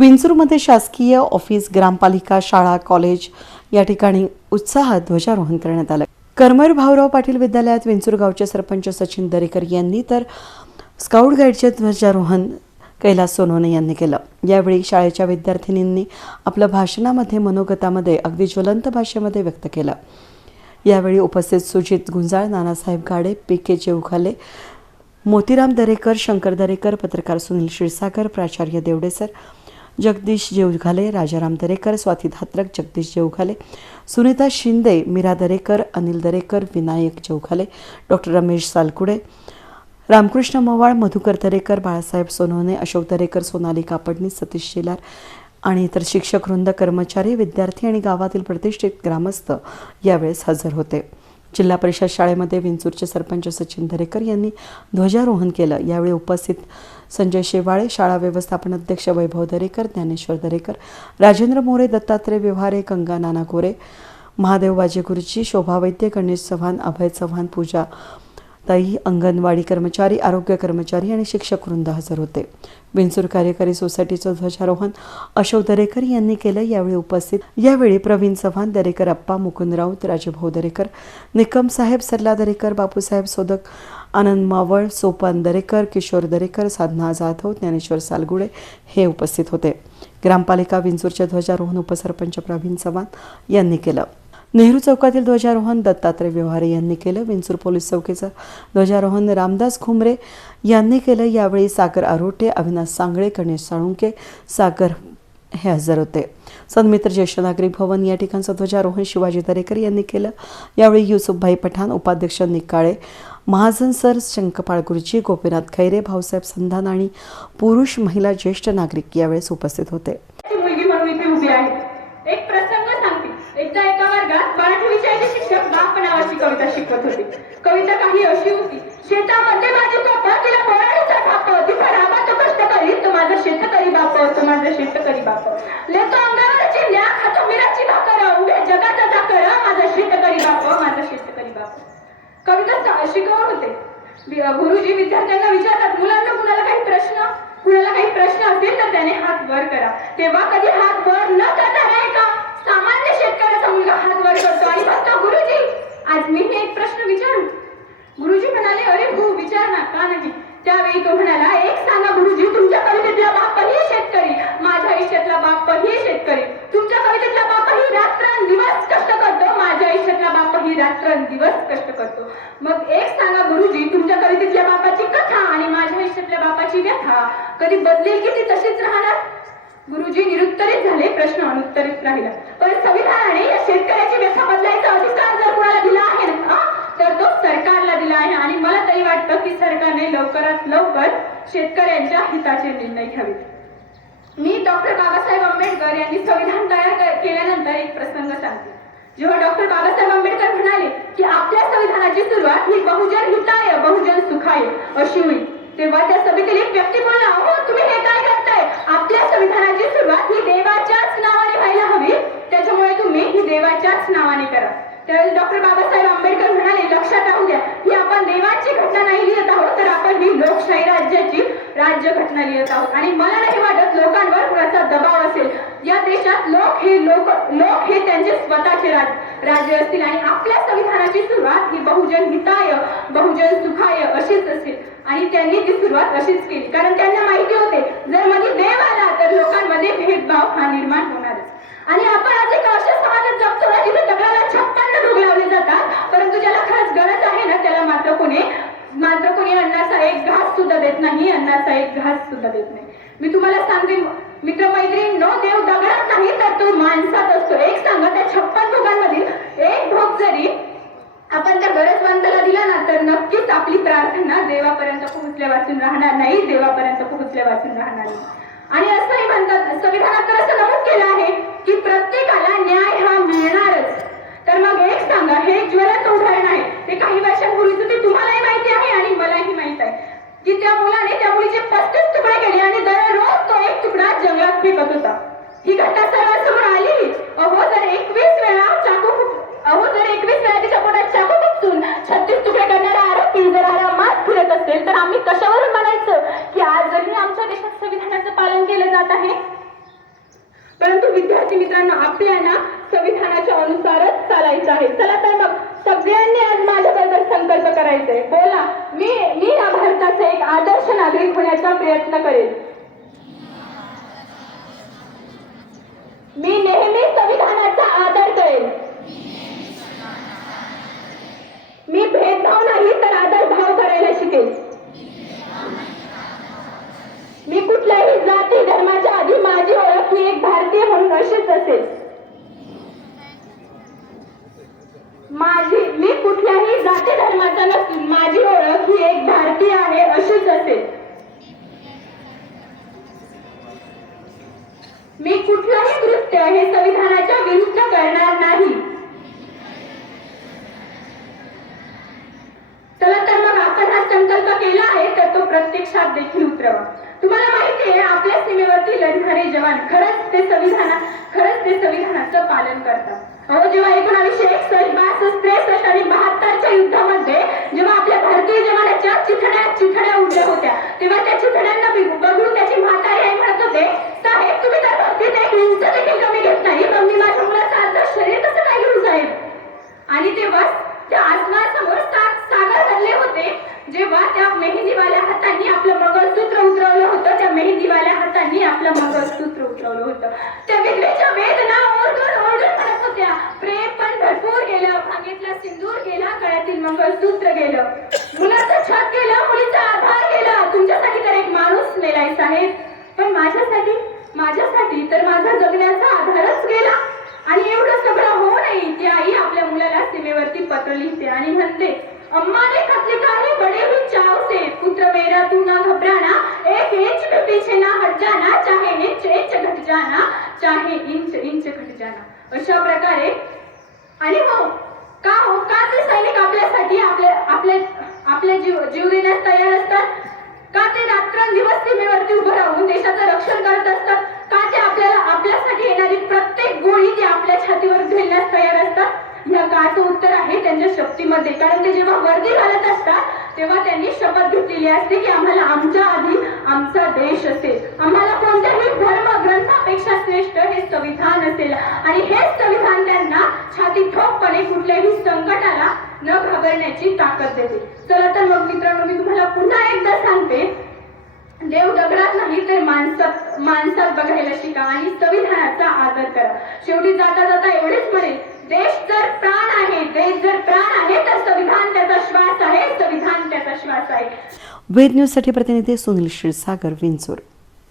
विंचूरमध्ये शासकीय ऑफिस ग्रामपालिका शाळा कॉलेज या ठिकाणी उत्साहात ध्वजारोहण करण्यात आलं. करमर भाऊराव पाटील विद्यालयात विंचूर गावचे सरपंच सचिन दरेकर यांनी तर स्काउट गाईडचे ध्वजारोहण कैलास सोनवणे यांनी केलं. यावेळी शाळेच्या विद्यार्थिनींनी आपल्या भाषणामध्ये मनोगतामध्ये अगदी ज्वलंत भाषेमध्ये व्यक्त केलं. यावेळी उपस्थित सुजित गुंजाळ नानासाहेब गाडे पी के जेवखाले मोतीराम दरेकर शंकर दरेकर पत्रकार सुनील क्षीरसागर प्राचार्य देवडेसर जगदीश जेवघाले राजाराम दरेकर स्वाती धात्रक जगदीश जेवघाले सुनीता शिंदे मीरा दरेकर अनिल दरेकर विनायक जेवघाले डॉक्टर रमेश सालकुडे रामकृष्ण मवाळ मधुकर दरेकर बाळासाहेब सोनवणे अशोक दरेकर सोनाली कापडणी सतीश शेलार आणि इतर शिक्षक वृंद कर्मचारी विद्यार्थी आणि गावातील प्रतिष्ठित ग्रामस्थ यावेळेस हजर होते. जिल्हा परिषद शाळेमध्ये विंचूरचे सरपंच सचिन दरेकर यांनी ध्वजारोहण केलं. यावेळी उपस्थित संजय शेवाळे शाळा व्यवस्थापन अध्यक्ष वैभव दरेकर ज्ञानेश्वर दरेकर राजेंद्र मोरे दत्तात्रय व्यवहारे गंगा नाना गोरे महादेव वाजे गुरुजी शोभा वैद्य गणेश चव्हाण अभय चव्हाण पूजा ताई अंगणवाडी कर्मचारी आरोग्य कर्मचारी आणि शिक्षक वृंद हजर होते. बिनसूर कार्यकारी सोसायटीचं ध्वजारोहण अशोक दरेकर यांनी केलं. यावेळी उपस्थित यावेळी प्रवीण चव्हाण दरेकर अप्पा मुकुंद राऊत राजभाऊ दरेकर निकम साहेब सरला दरेकर बापूसाहेब सोदक आनंद मावळ सोपान दरेकर किशोर दरेकर साधना जाधव ज्ञानेश्वर सालगुडे हे उपस्थित होते. ग्रामपालिका विंचूरचे ध्वजारोहण उपसरपंच प्रवीण चव्हाण यांनी केलं. नेहरू चौकातील ध्वजारोहण दत्तात्रय व्यवहारे यांनी केलं. विंचूर पोलीस चौकीचं ध्वजारोहण रामदास खुमरे यांनी केलं. यावेळी सागर आरोटे अविनाश सांगळे गणेश साळुंके सागर हे हजर होते. सन्मित्र ज्येष्ठ नागरिक भवन या ठिकाणचं ध्वजारोहण शिवाजी दरेकर यांनी केलं. यावेळी युसुफभाई पठाण उपाध्यक्ष निकाळे महाजन सर शंकपाळ गुरुजी गोपीनाथ खैरे भाऊसाहेब संधान आणि पुरुष महिला ज्येष्ठ नागरिक यावेळेस उपस्थित होते. एक प्रसंग सांगते. एकदा एका वर्गात मराठी विषयाचे शिक्षक बाप नावाची कविता शिकवत होते. कविता काही अशी होती शेतामध्ये माझी कोप तिला मराठीचा बाप तिचा राबा तो कष्ट करीत तो माझा शेतकरी बाप तो माझा शेतकरी बाप. लेतो अंगावर चिल्ल्या खातो मिराची भाकर उभे जगाचा चाकर माझा शेतकरी बाप माझा शेतकरी बाप कविता सा- शिकवत होते वि- गुरुजी विद्यार्थ्यांना विचारतात मुलांना कुणाला काही प्रश्न? कुणाला काही प्रश्न असेल तर त्याने हात वर करा. तेव्हा कधी हात वर न करता नाही का सामान्य शेतकऱ्याचा मुलगा हात वर करतो आणि म्हणतो गुरुजी आज मी एक प्रश्न विचारू. गुरुजी म्हणाले अरे हो विचार ना का नाही? त्यावेळी तो म्हणाला एक सांगा गुरुजी तुमच्या कवितेतला बापही शेतकरी माझ्या आयुष्यातला बाप बापही शेतकरी. तुमच्या कवितेतला बापही रात्रंदिवस कष्ट करतो माझ्या आयुष्यातला बाप ही रात्र दिवस कष्ट करतो. मग एक आयुष्यातल्या व्यथा कधी बदलेल की ती तशीच राहणार? गुरुजी निरुत्तरित झाले प्रश्न अनुत्तरित राहिला. पण संविधानाने या शेतकऱ्याची व्यथा बदलायचा अधिकार जर कोणाला दिला आहे ना तर तो सरकारला दिला आहे. आणि मला तरी वाटतं की सरकारने लवकरात लवकर शेतकऱ्यांच्या हिताचे निर्णय घ्यावेत. मी डॉक्टर बाबासाहेब आंबेडकर यांनी संविधान तयार केल्यानंतर एक प्रसंग सांगते. जेव्हा डॉक्टर बाबासाहेब आंबेडकर म्हणाले की आपल्या संविधानाची सुरुवात ही बहुजन हिताय बहुजन सुखाय अशी होईल. तेव्हा त्या सभेतील एक व्यक्ती बोलला हो तुम्ही हे काय करताय? आपल्या संविधानाची सुरुवात ही देवाच्याच नावाने व्हायला हवी. त्याच्यामुळे तुम्ही ही देवाच्याच नावाने करा. त्यावेळेस डॉक्टर बाबासाहेब आंबेडकर म्हणाले लक्षात राहू द्या ही आपण देवाची घटना नाही लिहित आहोत तर आपण ही लोकशाही राज्याची राज्य घटना लिहित आहोत. आणि मला नाही वाटत लोकांवर कुणाचा दबाव असेल. या देशात लोक हे लोक लोक हे त्यांचे स्वतःचे राज राज्य असतील. आणि आपल्या संविधानाची सुरुवात ही बहुजन हिताय बहुजन सुखाय अशीच असेल. आणि त्यांनी ती सुरुवात अशीच केली. कारण त्यांना माहिती होते जर मध्ये देव आला तर लोकांमध्ये भेदभाव हा निर्माण होणारच. आणि आपण आज एका अशा समाजात जगतो ना जिथे दगडाला छप्पन्न ढोग लावले जातात परंतु ज्याला खरंच गरज आहे ना त्याला मात्र कोणी मात्र कोणी अन्नाचा एक घास सुद्धा देत नाही अन्नाचा एक घास सुद्धा देत नाही. मी तुम्हाला सांगते मित्रमैत्रीण नो देव दगडात नाही तर तो माणसात असतो. एक सांगा त्या छप्पन भोगांमधील एक भोग जरी आपण त्या गरजवंताला दिला ना तर नक्कीच आपली प्रार्थना देवापर्यंत पोहोचल्या वाचून राहणार नाही देवापर्यंत पोहोचल्या वाचून राहणार नाही. आणि असंही म्हणतात संविधानात तर असं नमूद केलं आहे की प्रत्येकाला न्याय हा मिळणारच. तर मग एक सांगा हे ज्वलत उदाहरण आहे ते काही वर्षांपूर्वीचं ते तुम्हालाही माहिती आहे आणि मलाही माहीत आहे की त्या मुलाने त्या मुलीचे पस्तीस तुकडे केले आणि दररोज तो एक तुकडा फेकत होता. ही घटना सर्वांसमोर आली. अहो जर एकवीस वेळा चाकू अहो जर एकवीस वेळा तिच्या पोटात चाकू खुपसून छत्तीस तुकडे करणारा आरोपी जर आरामात फिरत असेल तर आम्ही कशावरून म्हणायचं की आजही आमच्या देशात संविधानाचं पालन केलं जात आहे? परंतु विद्यार्थी मित्रांनो आपल्याला संविधानाच्या अनुसारच चालायचं आहे. चला तर मग सगळ्यांनी आज माझ्याबरोबर संकल्प करायचा आहे बोला मी मी या भारताचा एक आदर्श नागरिक होण्याचा प्रयत्न करेन. मी नेहमी संविधानाचा आदर करेन. मी भेदभाव नाही तर आदर भाव करायला शिकेल मी कुठल्याही जाती धर्माच्या आधी माझी ओळख मी एक भारतीय म्हणून अशीच असेल. माझी मी कुठल्याही जाती धर्माचा नसून माझी ओळख ही एक भारतीय आहे अशीच असेल. मी कुठल्या कृत्य हे संविधानाच्या विरुद्ध करणार नाही. चला तर मग आपण हा संकल्प केला आहे तर तो प्रत्यक्षात देखील उतरवा. तुम्हाला माहिती आहे आपल्या सीमेवरती लढणारे जवान खरंच ते संविधाना खरंच ते संविधानाचं पालन करतात. अहो जेव्हा एकोणावीसशे एकसष्ट बासष्ट त्रेसष्ट आणि बहात्तरच्या युद्धामध्ये जेव्हा आपल्या भारतीय जवानाच्या हातांनी आपलं मंगळसूत्र उतरवलं होतं. त्या मेहंदीवाल्या हातांनी आपलं मंगळसूत्र उतरवलं होतं. त्या विधवेच्या वेदना ओरडून ओरडून म्हणत होत्या. प्रेम पण भरपूर गेलं. भांगेतला सिंदूर गेला. गळ्यातील मंगळसूत्र गेलं. मुलाचं छत गेलं. मुलीचा आधार गेला. तुमच्यासाठी तर एक माणूस मेलाय साहेब. पण माझ्यासाठी माझ्यासाठी तर माझा जगण्याचा आधारच गेला. आणि एवढं सगळं नाही ती आई आपल्या मुलाला सीमेवरती पत्र लिहिते आणि म्हणते अम्मा ने खत बड़े हुए चाव से पुत्र मेरा तू ना घबराना. एक इंच भी पीछे ना हट जाना. चाहे इंच इंच घट जाना. चाहे इंच इंच घट जाना. अशा प्रकारे. आणि हो का हो का ते सैनिक आपल्यासाठी आपल्या आपल्या आपले जीव जीव देण्यास तयार असतात? का ते रात्रंदिवस सीमेवरती उभं राहून देशाचं रक्षण करत असतात? का ते आपल्याला आपल्यासाठी येणारी प्रत्येक गोळी ते आपल्या छातीवर झेलण्यास तयार असतात या काचं उत्तर आहे त्यांच्या शक्तीमध्ये. कारण ते जेव्हा वर्दी घालत असतात तेव्हा त्यांनी शपथ घेतलेली असते की आम्हाला आमच्या आधी आमचा देश असेल. आम्हाला कोणत्याही धर्म ग्रंथापेक्षा श्रेष्ठ हे संविधान असेल. आणि हेच संविधान त्यांना छाती ठोकपणे कुठल्याही संकटाला न घाबरण्याची ताकद देते. चला तर मग मित्रांनो मी तुम्हाला पुन्हा एकदा सांगते. देव दगडात नाही तर माणसात माणसात बघायला शिका आणि संविधानाचा आदर करा. शेवटी जाता जाता एवढेच म्हणेल देश जर प्राण आहे देश जर प्राण आहे तर संविधान त्याचा श्वास आहे संविधान त्याचा श्वास आहे. वेद न्यूजसाठी प्रतिनिधी सुनील क्षीरसागर विंचूर.